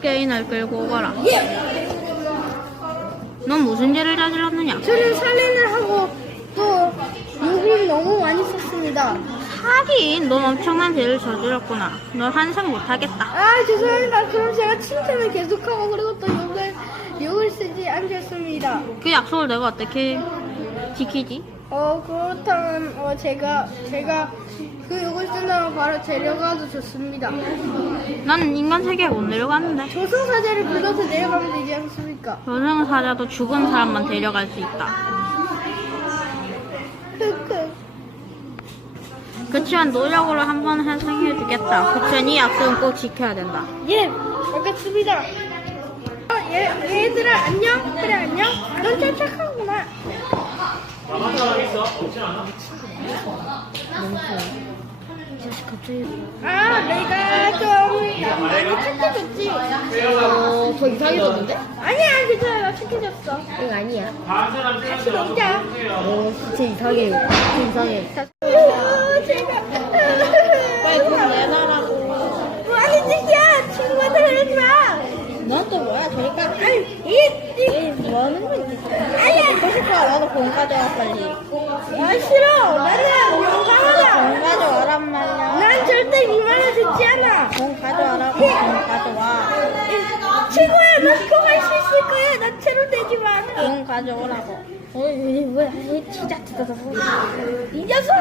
개인을 끌고 오거라. 예! 넌 무슨 죄를 저질렀느냐? 저는 살인을 하고 또 욕을 너무 많이 썼습니다. 하긴 넌 엄청난 죄를 저질렀구나. 널 환생 못하겠다. 아 죄송합니다. 그럼 제가 칭찬을 계속하고 그리고 또 욕을 욕을 쓰지 않겠습니다. 그 약속을 내가 어떻게 지키지? 어 그렇다면 어 제가 제가 그 욕을 쓴다면 바로 데려가도 좋습니다. 난 인간 세계에 못 내려갔는데. 조선사자를 불러서 내려가면 되지 않습니까? 여성 사자도 죽은 사람만 데려갈 수 있다. 그치만 노력으로 한번 환생해주겠다. 그치만 이 약속은 꼭 지켜야 된다. 예, 알겠습니다. 어, 얘, 얘들아, 안녕? 그래, 안녕? 넌 참 착하구나. 갑자기. 아, 내가 좀 많이 착해졌지? 어, 더 이상해졌는데? 아니야, 괜찮아. 나 착해졌어. 응, 아니야. 같이 놀자. 어, 진짜 이상해. 진짜 이상해. 으, 제가. 빨리 돈 내놔라고. 뭐 하는 짓이야? 친구한테 그러지 마. 넌 또 뭐야? 저리가. 아니, 이, 이. 에이, 뭐 하는 거지? 아니야. 공 가져와, 빨리. 아, 싫어. 나는 용감하다. 공 가져와란 말이야. 난 절대 네 말을 듣지 않아. 공 가져와라고. 공 가져와. 친구야, 너 그거 할수 있을 거야. 나 채로 되지 마. 공 가져오라고. 어, 이 뭐야? 이 진짜 뜯어서. 이 녀석.